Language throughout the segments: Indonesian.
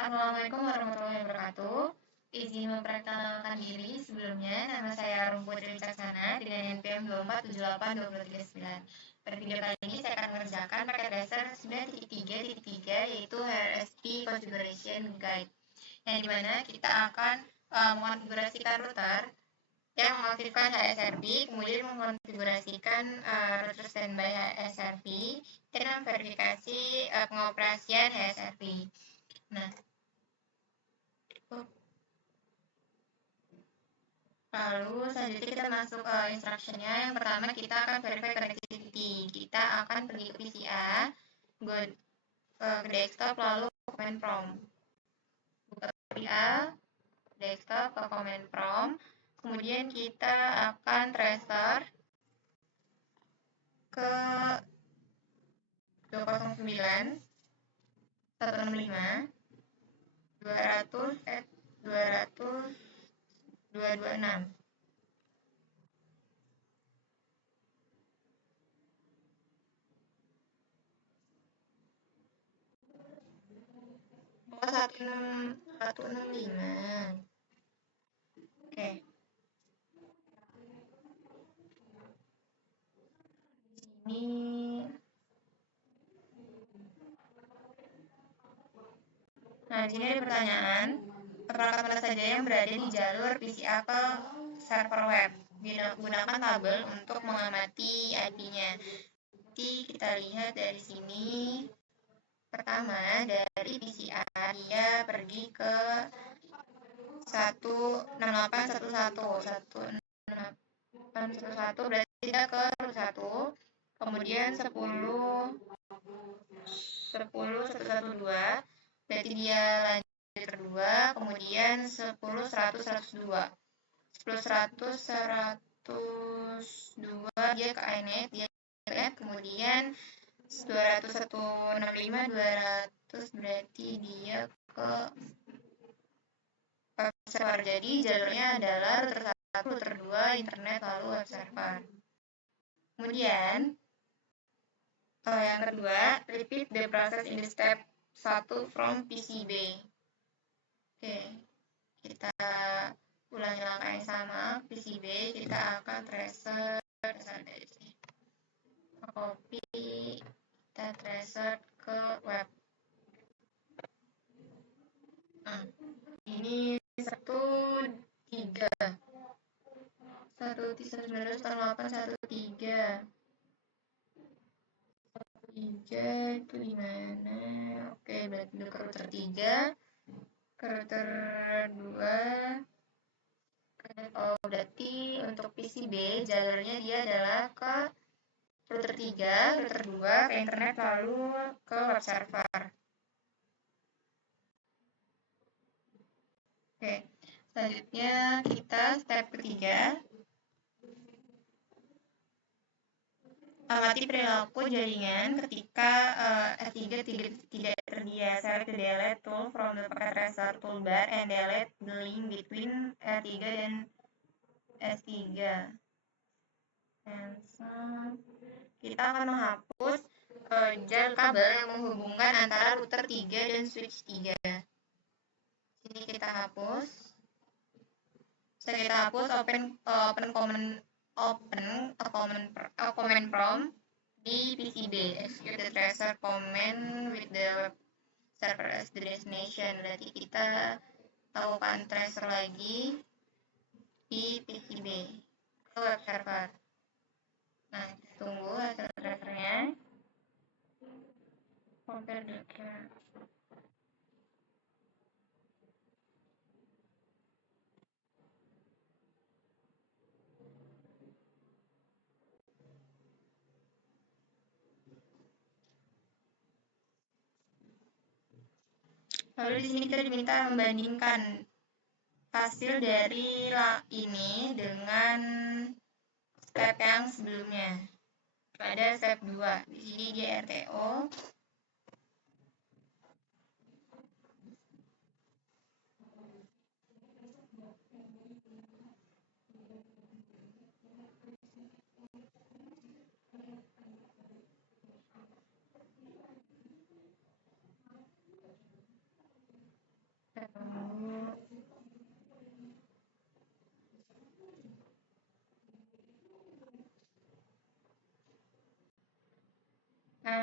Assalamualaikum warahmatullahi wabarakatuh. Izin memperkenalkan diri sebelumnya, nama saya Arum Putri Wicaksana dengan NPM 2478239. Pada video kali ini saya akan mengerjakan paket dasar 9.3.3 yaitu HRSP Configuration Guide, yang dimana kita akan mengonfigurasikan router yang mengaktifkan HSRP, kemudian mengkonfigurasikan router standby HSRP dengan verifikasi pengoperasian HSRP. Nah, lalu selanjutnya kita masuk ke instructionnya. Yang pertama kita akan verify connectivity. Kita akan pergi ke PCA, ke desktop, lalu command prompt. Buka PCA, desktop, ke command prompt. Kemudian kita akan tracer ke 209 165 200 200 226. Oh, 165. Oke. Ini. Nah, di sini ada pertanyaan. Perangkat mana saja yang berada di jalur PCA ke server web? Gunakan tabel untuk mengamati IP-nya. Jadi kita lihat dari sini. Pertama, dari PCA dia pergi ke 16811 berarti dia ke root 1. Kemudian 10.112 berarti dia lanjut ke 2, kemudian 10.100.102 10.100.102 dia ke iNet, dia ke app, kemudian 200.165 200 berarti dia ke web server. Jadi jalurnya adalah router 1, router 2, internet, lalu web server. Kemudian yang kedua, repeat the process in the step 1 from PCB. Oke, kita ulangi langkah yang sama. PCB kita akan tracer dari sini, copy, kita tracer ke web. Nah, ini 1.3 itu di mana? Oke, berarti ke router 3, ke router 2. Oh, berarti untuk PCB jalurnya dia adalah ke router 3, router 2, ke internet, lalu ke web server. Oke, selanjutnya kita step ketiga. Amati perilaku jaringan ketika S3 tidak tersedia. Select the delete tool from the packet tracer toolbar and delete the link between R3 dan S3. Kita akan menghapus jalur kabel yang menghubungkan antara router 3 dan switch 3. Ini kita hapus. Setelah kita hapus, command prompt di PCB. Execute the tracer command with the web server as the destination. Berarti kita lakukan tracer lagi di PCB ke web server. Nah, tunggu hasil tracernya. Compare data. Lalu di sini kita diminta membandingkan hasil dari ini dengan step yang sebelumnya. Pada step 2, di sini dia RTO.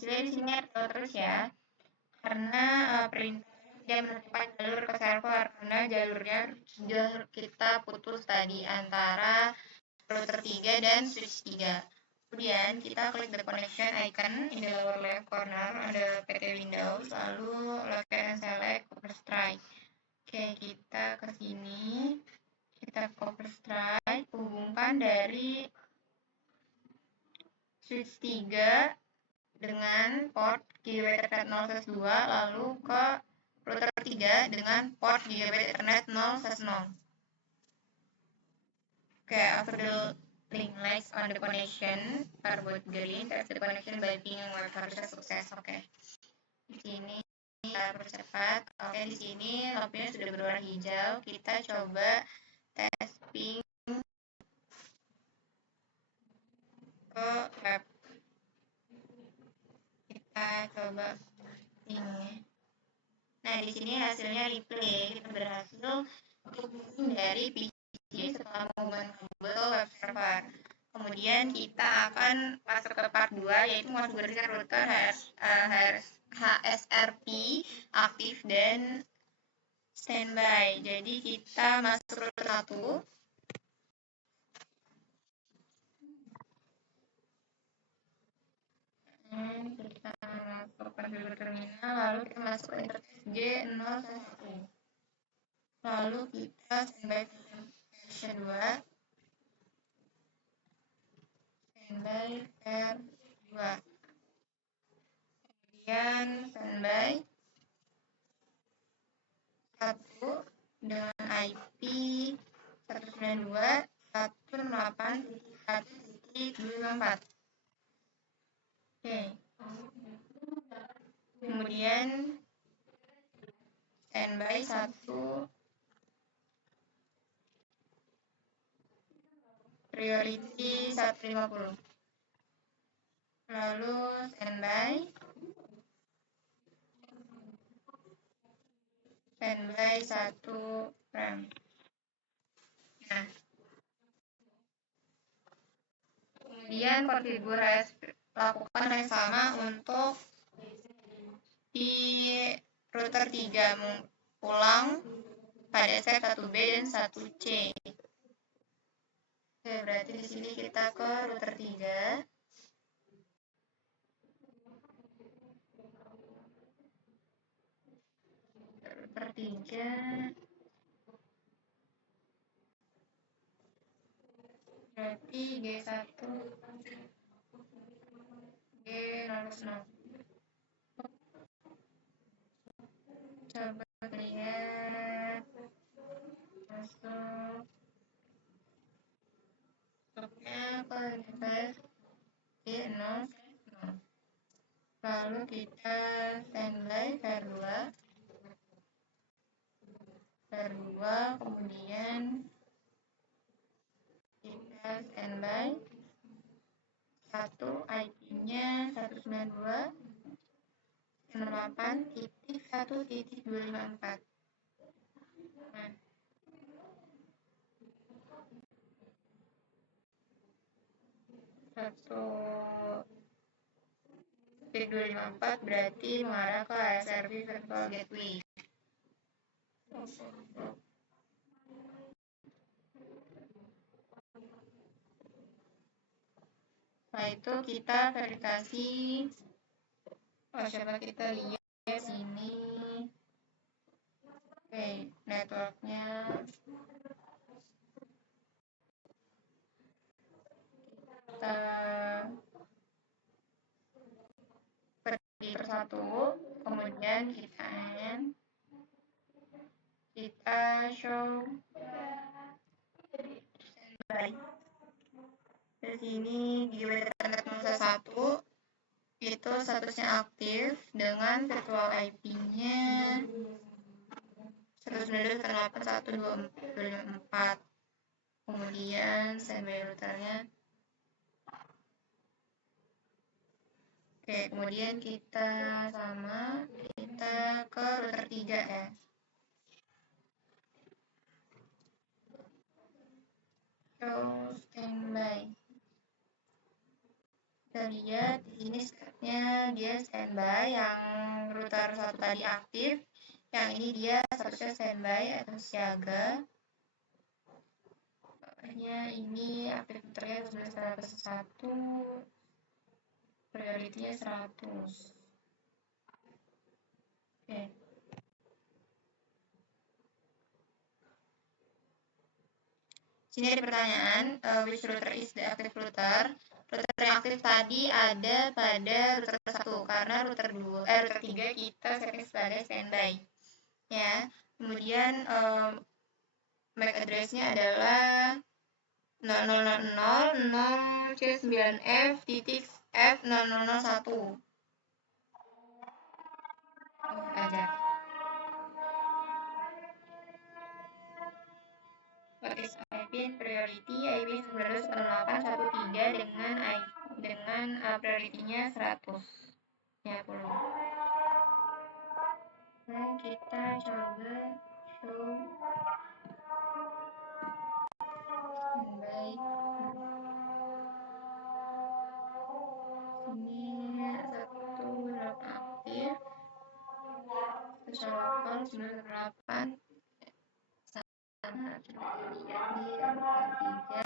hasilnya di sini terus ya, karena perintah dia menentukan jalur ke server, karena jalurnya sudah kita putus tadi antara router 3 dan switch 3. Kemudian kita klik the connection icon in the lower left corner, ada PT Windows, lalu locate and select copper strike. Oke, kita ke sini, kita copper strike, hubungkan dari switch 3 dengan port Gigabit Ethernet 0/2, lalu ke router 3 dengan port Gigabit Ethernet 0/0. Okay, after the link lights on the connection are both green, test the connection by ping and web harusnya sukses. Oke. Di sini kita percepat. Oke, di sini lampunya sudah berwarna hijau. Kita coba tes ping ke web. Kita coba ping. Nah, di sini hasilnya replay. Kita berhasil untuk dari PC setelah menghubungkan kabel ke web server. Kemudian kita akan masuk ke part 2, yaitu mengonfigurasikan router HSRP aktif dan standby. Jadi kita masuk router 1. Kita masuk configure terminal, lalu kita masuk ke interface G0/1. Lalu kita standby version 2. Standby pair 2. Kemudian standby 1 dengan IP 192.168.1.254. Oke. Kemudian standby 1 priority 150. Lalu standby 1 RAM. Nah, kemudian konfigurasi lakukan yang sama untuk di router 3, ulang pada set 1B dan 1C. Oke, berarti di sini kita ke router 3. Router 3. Berarti G1 G0/0. Coba lihat masuk stopnya ke device G0/0. Lalu kita standby pair 2, kemudian kita standby 1, IP-nya 192.168.1.254. Nah, 1.254 berarti mengarah ke HSRP Virtual Gateway. Setelah itu kita verifikasi. Coba kita lihat sini. Oke, networknya kita pergi persatu, kemudian kita end, kita show standby. Di sini Gigabit Ethernet 0/1 itu statusnya aktif dengan virtual IP-nya 192.168.1.254. Kemudian standby routernya. Oke, kemudian kita ke router 3 ya. Show standby. Kita lihat di sini statusnya dia standby, yang router 1 tadi aktif, yang ini dia statusnya standby atau siaga. Ini aktif routernya 11.1, priority-nya 100. Oke. Sini ada pertanyaan, which router is the active router? Router yang aktif tadi ada pada router 1, karena router 3 kita setting sebagai standby. Ya, kemudian MAC address-nya adalah 0000C9F.F0001. Aja. What is IP priority? IP 19.168.1.3 dengan priority-nya 100. Ya, perlu. Nah, kita coba show standby. Ini satu drop aktif, lokal 98 sana coba dilihat di router 3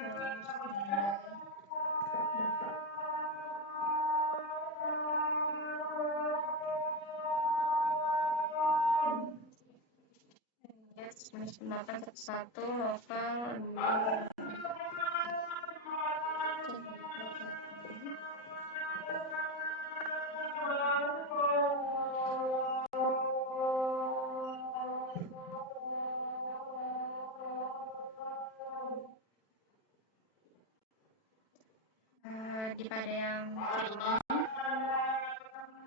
show standby. Yes, 9811 lokal 2. Pada yang ini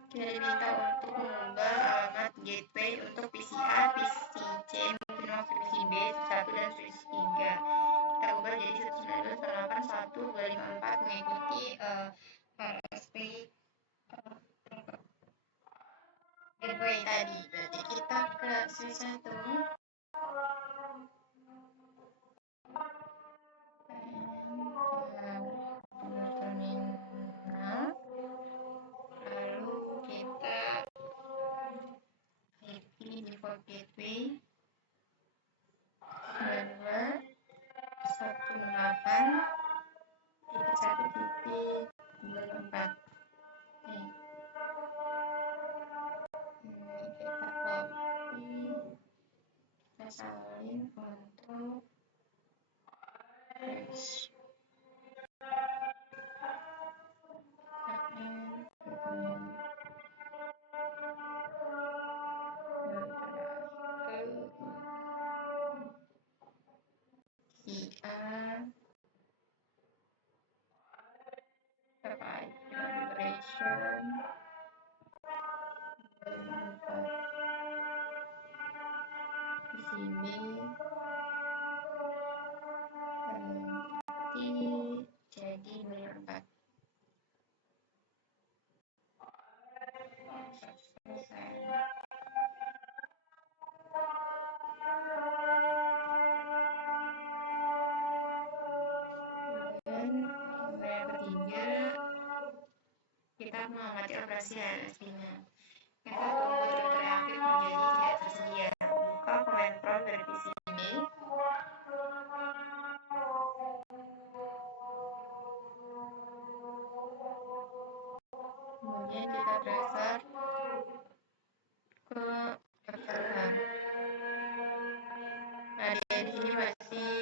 kita diminta untuk mengubah alamat gateway untuk PC A, PC C, mungkin waktu PC B, switch 1 dan switch 3. Kita ubah jadi 192.168.254 mengikuti RSP gateway tadi. Berarti kita ke switch 1. Terminal. Lalu kita IP default gateway 92.168.1.24. Ini kita copy, kita salin untuk flash. Vibration PCB jadi 24. Kita mengamati operasi RSP-nya. Kita membuat router yang aktif menjadi tidak tersedia. Buka command prompt dari PCB. Kemudian kita transfer ke router 6. Nah, di sini masih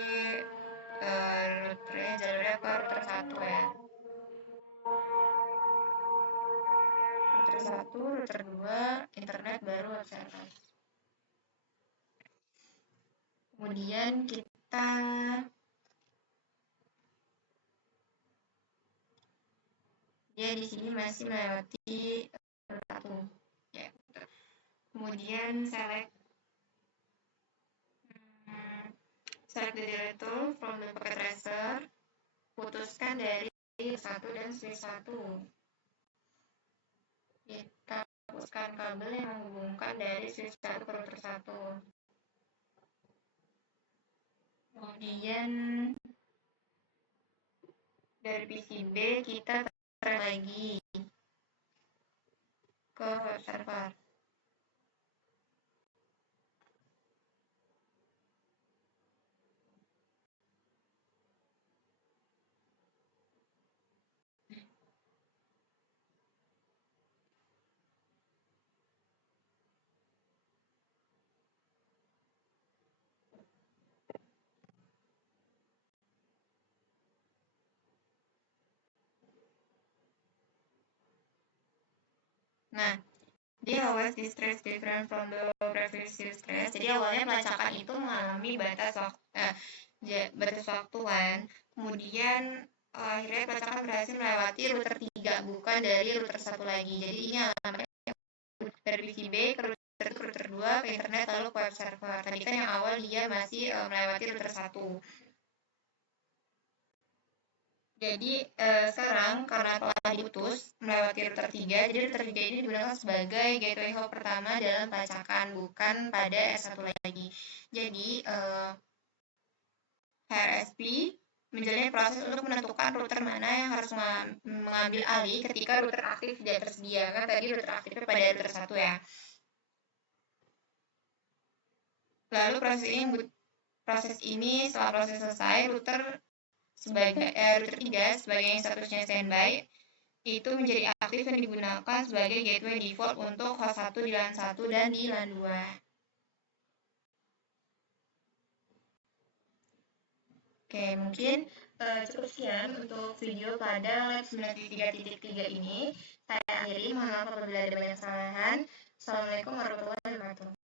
jalurnya ke router 1 ya. Router 1, router 2, internet baru web service. Kemudian kita dia di sini masih melewati router 1 ya. Kemudian select the data tool from the packet tracer, putuskan dari 1 dan switch 1. Kita putuskan kabel yang menghubungkan dari switch 1 ke router 1. Kemudian Dari PCB kita tarik lagi ke web server. Nah, dia always distress different from the previous distress. Jadi awalnya pelacakan itu mengalami batas waktu kan. Kemudian akhirnya pelacakan berhasil melewati router 3, bukan dari router 1 lagi. Jadi ini alamatnya dari PCB ke router 2 ke internet lalu ke web server. Tadi kan yang awal dia masih melewati router 1. Jadi sekarang karena telah diputus melewati router 3, jadi router 3 ini digunakan sebagai gateway hop pertama dalam pelacakan, bukan pada S1 lagi. Jadi HRSP menjalani proses untuk menentukan router mana yang harus mengambil alih ketika router aktif tidak tersedia. Kan tadi router aktifnya pada router 1 ya. Lalu proses ini setelah proses selesai, router 3 sebagai yang statusnya standby itu menjadi aktif dan digunakan sebagai gateway default untuk host 1 di LAN 1 dan di LAN 2. Oke, mungkin cukup sekian untuk video pada lab 93.3 ini. Saya akhiri, mohon maaf apabila ada banyak kesalahan. Assalamualaikum warahmatullahi wabarakatuh.